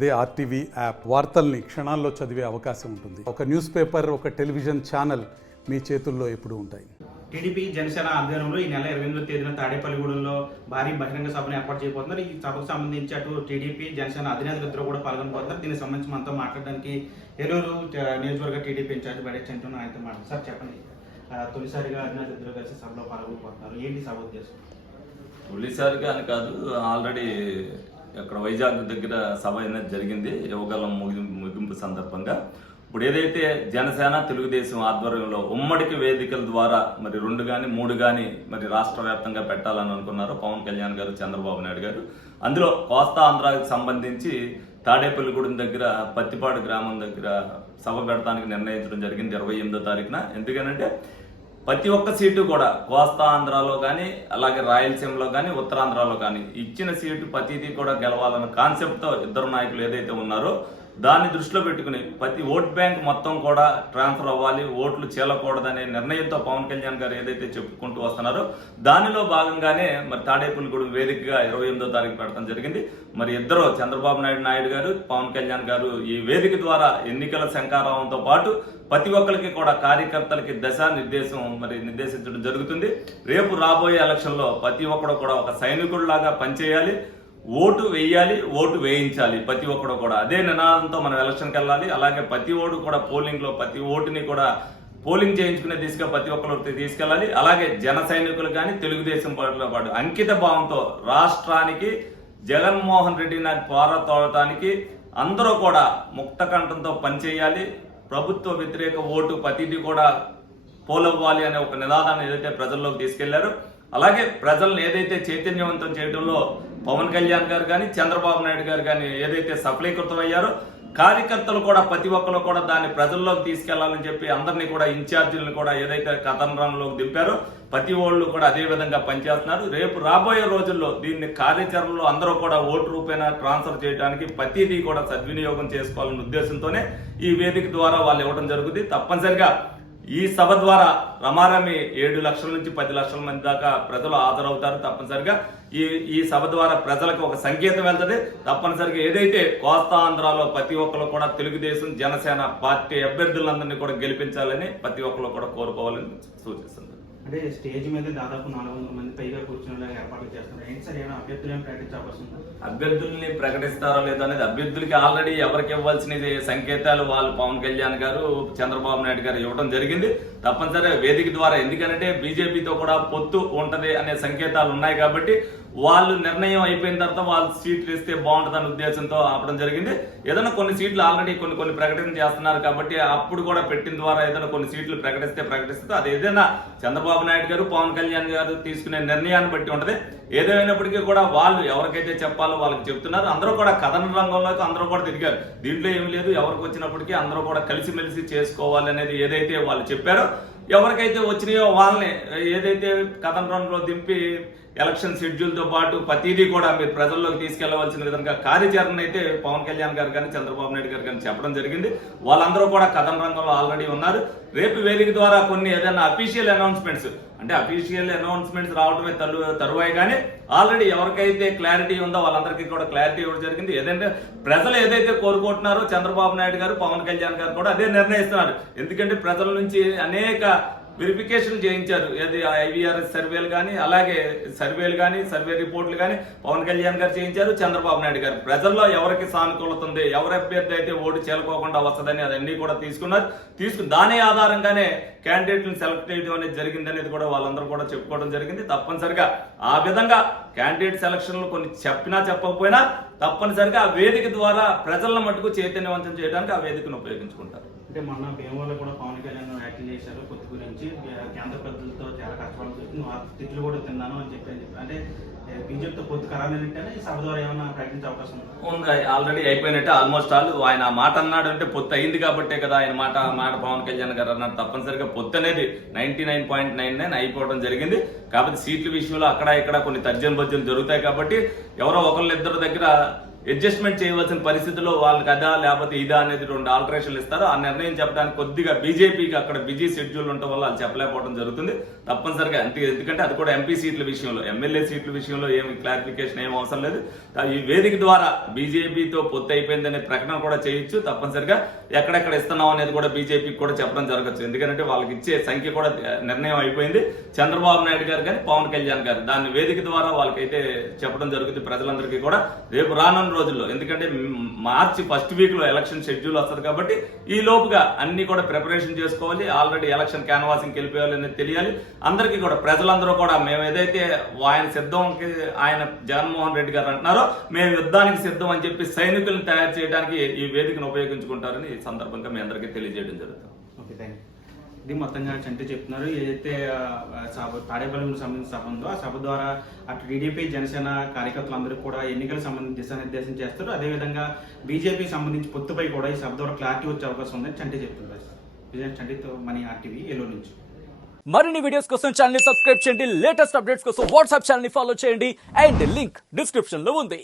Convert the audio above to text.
అదే RTV app. వార్తల్ని క్షణాల్లో చదివే అవకాశం ఉంటుంది. ఒక న్యూస్ పేపర్ ఒక టెలివిజన్ ఛానల్ మీ చేతుల్లో ఎప్పుడూ ఉంటాయి. టీడీపీ జనసేన ఆధ్వర్యంలో ఈ నెల ఇరవై ఎనిమిదో తేదీన తాడేపల్లిగూడెంలో భారీ బహిరంగ సభను ఏర్పాటు చేయబోతున్నారు. ఈ సభకు సంబంధించి అటు టీడీపీ జనసేన అధినేతలు ఇద్దరు కూడా పాల్గొనబోతున్నారు. దీనికి సంబంధించి మనతో మాట్లాడడానికి ఏలూరు నియోజకవర్గ టీడీపీ ఇన్ఛార్జ్ బడే చెంటున్న ఆయనతో మాట్లాడు సార్ చెప్పండి. తొలిసారిగా అధినేత ఇద్దరు కలిసి సభలో పాల్గొనబోతున్నారు. ఏంటి సభ ఉద్దేశం? తొలిసారిగా అని కాదు ఆల్రెడీ అక్కడ వైజాగ్ దగ్గర సభ అనేది జరిగింది. యువగలం ముగి- ముగింపు సందర్భంగా. ఇప్పుడు ఏదైతే జనసేన తెలుగుదేశం ఆధ్వర్యంలో ఉమ్మడికి వేదికల ద్వారా మరి రెండు కానీ మూడు కానీ మరి రాష్ట్ర వ్యాప్తంగా పెట్టాలని అనుకున్నారు పవన్ కళ్యాణ్ గారు చంద్రబాబు నాయుడు గారు. అందులో కోస్తా ఆంధ్రాకి సంబంధించి తాడేపల్లిగూడెం దగ్గర పత్తిపాడు గ్రామం దగ్గర సభ పెడతానికి నిర్ణయించడం జరిగింది ఇరవై ఎనిమిదో తారీఖున. ఎందుకనంటే ప్రతి ఒక్క సీటు కూడా కోస్తా ఆంధ్రాలో కానీ అలాగే రాయలసీమలో కానీ ఉత్తరాంధ్రలో కానీ ఇచ్చిన సీటు ప్రతిదీ కూడా గెలవాలన్న కాన్సెప్ట్తో ఇద్దరు నాయకులు ఏదైతే ఉన్నారో దాన్ని దృష్టిలో పెట్టుకుని ప్రతి ఓట్ బ్యాంక్ మొత్తం కూడా ట్రాన్స్ఫర్ అవ్వాలి ఓట్లు చేలకూడదనే నిర్ణయంతో పవన్ కళ్యాణ్ గారు ఏదైతే చెప్పుకుంటూ వస్తున్నారో దానిలో భాగంగానే మరి తాడేపల్లిగూడెం వేదికగా ఇరవై ఎనిమిదో తారీఖు పెట్టడం జరిగింది. మరి ఇద్దరు చంద్రబాబు నాయుడు నాయుడు గారు పవన్ కళ్యాణ్ గారు ఈ వేదిక ద్వారా ఎన్నికల శంకారావంతో పాటు ప్రతి ఒక్కరికి కూడా కార్యకర్తలకి దశ నిర్దేశం మరి నిర్దేశించడం జరుగుతుంది. రేపు రాబోయే ఎలక్షన్లో ప్రతి ఒక్కడు కూడా ఒక సైనికుడిలాగా పనిచేయాలి. ఓటు వేయాలి ఓటు వేయించాలి. ప్రతి ఒక్కడు కూడా. అదే నినాదంతో మనం ఎలక్షన్కి వెళ్ళాలి. అలాగే ప్రతి ఓటు కూడా పోలింగ్లో ప్రతి ఓటుని కూడా పోలింగ్ చేయించుకునే దిశగా ప్రతి ఒక్కరు తీసుకెళ్ళాలి. అలాగే జన సైనికులు కానీ తెలుగుదేశం పార్టీలో పాటు అంకిత భావంతో రాష్ట్రానికి జగన్మోహన్ రెడ్డిని పారతోడటానికి అందరూ కూడా ముక్త కంఠంతో పనిచేయాలి. ప్రభుత్వ వ్యతిరేక ఓటు ప్రతిదీ కూడా పోలవ్వాలి అనే ఒక నినాదాన్ని ఏదైతే ప్రజల్లోకి తీసుకెళ్ళారో అలాగే ప్రజలను ఏదైతే చైతన్యవంతం చేయడంలో పవన్ కళ్యాణ్ గారు కానీ చంద్రబాబు నాయుడు గారు కానీ ఏదైతే సఫలీకృతం అయ్యారో కార్యకర్తలు కూడా ప్రతి ఒక్కరు కూడా దాన్ని ప్రజల్లోకి తీసుకెళ్ళాలని చెప్పి అందరినీ కూడా ఇన్ఛార్జీలను కూడా ఏదైతే కథనంలోకి దింపారో ప్రతి ఓళ్ళు కూడా అదే విధంగా పనిచేస్తున్నారు. రేపు రాబోయే రోజుల్లో దీన్ని కార్యాచరణలో అందరూ కూడా ఓటు రూపేణ ట్రాన్స్ఫర్ చేయడానికి ప్రతిదీ కూడా సద్వినియోగం చేసుకోవాలనే ఉద్దేశంతోనే ఈ వేదిక ద్వారా వాళ్ళు ఇవ్వడం జరుగుతుంది. తప్పనిసరిగా ఈ సభ ద్వారా రమారమి ఏడు లక్షల నుంచి పది లక్షల మంది దాకా ప్రజలు హాజరవుతారు తప్పనిసరిగా. ఈ ఈ సభ ద్వారా ప్రజలకు ఒక సంకేతం వెళ్తుంది. తప్పనిసరిగా ఏదైతే కోస్తా ఆంధ్రాలో ప్రతి ఒక్కరు కూడా తెలుగుదేశం జనసేన పార్టీ అభ్యర్థులందరినీ కూడా గెలిపించాలని ప్రతి ఒక్కరు కూడా కోరుకోవాలని సూచిస్తుంది. అంటే స్టేజ్ మీద దాదాపు నాలుగు వందల మంది పైగా కూర్చునేలా ఏర్పాట్లు చేస్తున్నారు. ఏంటి సార్ ఏమైనా అభ్యర్థులు ఏమైనా ప్రకటించవలసి అభ్యర్థుల్ని ప్రకటిస్తారో లేదో అనేది అభ్యర్థులకి ఆల్రెడీ ఎవరికి ఇవ్వాల్సిన సంకేతాలు వాళ్ళు పవన్ కళ్యాణ్ గారు చంద్రబాబు నాయుడు గారు ఇవ్వడం జరిగింది. తప్పనిసరిగా వేదిక ద్వారా ఎందుకంటే బీజేపీతో కూడా పొత్తు ఉంటది అనే సంకేతాలు ఉన్నాయి కాబట్టి వాళ్ళు నిర్ణయం అయిపోయిన తర్వాత వాళ్ళు సీట్లు ఇస్తే బాగుంటుందనే ఉద్దేశంతో ఆపడం జరిగింది. ఏదైనా కొన్ని సీట్లు ఆల్రెడీ కొన్ని కొన్ని ప్రకటన చేస్తున్నారు కాబట్టి అప్పుడు కూడా పెట్టిన ద్వారా ఏదైనా కొన్ని సీట్లు ప్రకటిస్తే ప్రకటిస్తే అది ఏదైనా చంద్రబాబు నాయుడు గారు పవన్ కళ్యాణ్ గారు తీసుకునే నిర్ణయాన్ని బట్టి ఉంటుంది. ఏదేమైనప్పటికీ కూడా వాళ్ళు ఎవరికైతే చెప్పాలో వాళ్ళకి చెప్తున్నారు. అందరూ కూడా కథన రంగంలోకి అందరూ కూడా తిరిగారు. దీంట్లో ఏం లేదు. ఎవరికి వచ్చినప్పటికీ అందరూ కూడా కలిసిమెలిసి చేసుకోవాలి అనేది ఏదైతే వాళ్ళు చెప్పారో ఎవరికైతే వచ్చినాయో వాళ్ళని ఏదైతే కథన రంగంలో దింపి ఎలక్షన్ షెడ్యూల్తో పాటు ప్రతిదీ కూడా మీరు ప్రజల్లోకి తీసుకెళ్ళవలసిన విధంగా కార్యాచరణ అయితే పవన్ కళ్యాణ్ గారు కానీ చంద్రబాబు నాయుడు గారు కానీ చెప్పడం జరిగింది. వాళ్ళందరూ కూడా కథన రంగంలో ఆల్రెడీ ఉన్నారు. రేపు వేదిక ద్వారా కొన్ని ఏదైనా అఫీషియల్ అనౌన్స్మెంట్స్ అంటే అఫీషియల్ అనౌన్స్మెంట్స్ రావడమే తరు తరువాయి కానీ ఆల్రెడీ ఎవరికైతే క్లారిటీ ఉందో వాళ్ళందరికీ కూడా క్లారిటీ ఇవ్వడం జరిగింది. ఏదంటే ప్రజలు ఏదైతే కోరుకుంటున్నారో చంద్రబాబు నాయుడు గారు పవన్ కళ్యాణ్ గారు కూడా అదే నిర్ణయిస్తున్నారు. ఎందుకంటే ప్రజల నుంచి అనేక వెరిఫికేషన్ చేయించారు. అది ఐవీఆర్ఎస్ సర్వేలు కానీ అలాగే సర్వేలు కానీ సర్వే రిపోర్ట్లు కానీ పవన్ కళ్యాణ్ గారు చేయించారు చంద్రబాబు నాయుడు గారు. ప్రజల్లో ఎవరికి సానుకూలత ఉంది ఎవరి అభ్యర్థి అయితే ఓటు చేరుకోకుండా వస్తుందని అదన్నీ కూడా తీసుకున్నారు. తీసుకుని దాని ఆధారంగానే క్యాండిడేట్లను సెలెక్ట్ చేయడం అనేది జరిగింది అనేది కూడా వాళ్ళందరూ కూడా చెప్పుకోవడం జరిగింది. తప్పనిసరిగా ఆ విధంగా క్యాండిడేట్ సెలక్షన్లు కొన్ని చెప్పినా చెప్పకపోయినా తప్పనిసరిగా ఆ వేదిక ద్వారా ప్రజలను మటుకు చైతన్యవంతం చేయడానికి ఆ వేదికను ఉపయోగించుకుంటారు. అంటే మొన్న భీమవరం కూడా పవన్ కళ్యాణ్ యాక్టింగ్ చేశారు కొత్త గురించి. కేంద్ర పెద్దలతో చాలా కష్టపడాల్సి వచ్చింది తిట్లు కూడా తిన్నాను అని చెప్పి అని చెప్పి. అంటే బీజేపీతో పొత్తు ఖరారైనట్టేనే సభ ద్వారా ఏమైనా ప్రకటించే అవకాశం ఉంది? ఆల్రెడీ అయిపోయినట్టే ఆల్మోస్ట్ ఆల్. ఆయన మాట అన్నాడు అంటే పొత్తు అయింది కాబట్టే కదా ఆయన మాట మాట పవన్ కళ్యాణ్ గారు అన్నారు తప్పనిసరిగా పొత్తు అనేది ninety nine point nine nine అయిపోవడం జరిగింది. కాబట్టి సీట్ల విషయంలో అక్కడ ఇక్కడ కొన్ని తర్జన భర్జనలు జరుగుతాయి కాబట్టి ఎవరో ఒకళ్ళిద్దరి దగ్గర అడ్జస్ట్మెంట్ చేయవలసిన పరిస్థితిలో వాళ్ళకి అదా లేకపోతే ఇదా అనేది రెండు ఆల్టరేషన్లు ఇస్తారు. ఆ నిర్ణయం చెప్పడానికి కొద్దిగా బీజేపీకి అక్కడ బిజీ షెడ్యూల్ ఉండటం వల్ల వాళ్ళు చెప్పలేకపోవడం జరుగుతుంది. తప్పనిసరిగా అంతే. ఎందుకంటే అది కూడా ఎంపీ సీట్ల విషయంలో ఎమ్మెల్యే సీట్ల విషయంలో ఏమి క్లారిఫికేషన్ ఏం అవసరం లేదు. ఈ వేదిక ద్వారా బీజేపీతో పొత్తు అయిపోయిందనే ప్రకటన కూడా చేయొచ్చు. తప్పనిసరిగా ఎక్కడెక్కడ ఇస్తున్నాం అనేది కూడా బీజేపీకి కూడా చెప్పడం జరగచ్చు. ఎందుకంటే వాళ్ళకి ఇచ్చే సంఖ్య కూడా నిర్ణయం అయిపోయింది. చంద్రబాబు నాయుడు గారు కానీ పవన్ కళ్యాణ్ గారు. దాన్ని వేదిక ద్వారా వాళ్ళకైతే చెప్పడం జరుగుతుంది ప్రజలందరికీ కూడా. రేపు రానున్న రోజుల్లో. ఎందుకంటే మార్చి ఫస్ట్ వీక్లో ఎలక్షన్ షెడ్యూల్ వస్తుంది కాబట్టి ఈ లోపుగా అన్ని కూడా ప్రిపరేషన్ చేసుకోవాలి. ఆల్రెడీ ఎలక్షన్ క్యాన్వాసింగ్కి వెళ్ళిపోవాలి అనేది తెలియాలి. అందరికీ కూడా ప్రజలందరూ కూడా మేము ఏదైతే ఆయన సిద్ధంకి ఆయన జగన్మోహన్ రెడ్డి గారు అంటున్నారో మేము యుద్ధానికి సిద్ధం అని చెప్పి సైనికులను తయారు చేయడానికి ఈ వేదికను ఉపయోగించుకుంటారని ఈ సందర్భంగా మీ అందరికీ తెలియజేయడం జరుగుతుంది. ఇది మొత్తంగా చంటి చెప్తున్నారు. ఏదైతే సభ తాడేపల్లికి సంబంధించిన సభ ఉందో ఆ సభ ద్వారా అటు టీడీపీ జనసేన కార్యకర్తలందరికీ కూడా ఎన్నికలకు సంబంధించి దిశానిర్దేశం చేస్తారు. అదేవిధంగా బీజేపీ సంబంధించి పొత్తుపై కూడా ఈ సభ ద్వారా క్లారిటీ వచ్చే అవకాశం ఉందని చంటి చెప్తున్నారు. విజయ్ చంటితో మనీ ఆర్టీవీ ఏలూరు నుంచి. మరిన్ని వీడియోస్ కోసం ఛానల్ సబ్స్క్రైబ్ చేయండి. లేటెస్ట్ అప్డేట్స్ కోసం వాట్సాప్ ఛానల్ ఫాలో చేయండి. అండ్ లింక్ డిస్క్రిప్షన్లో ఉంది.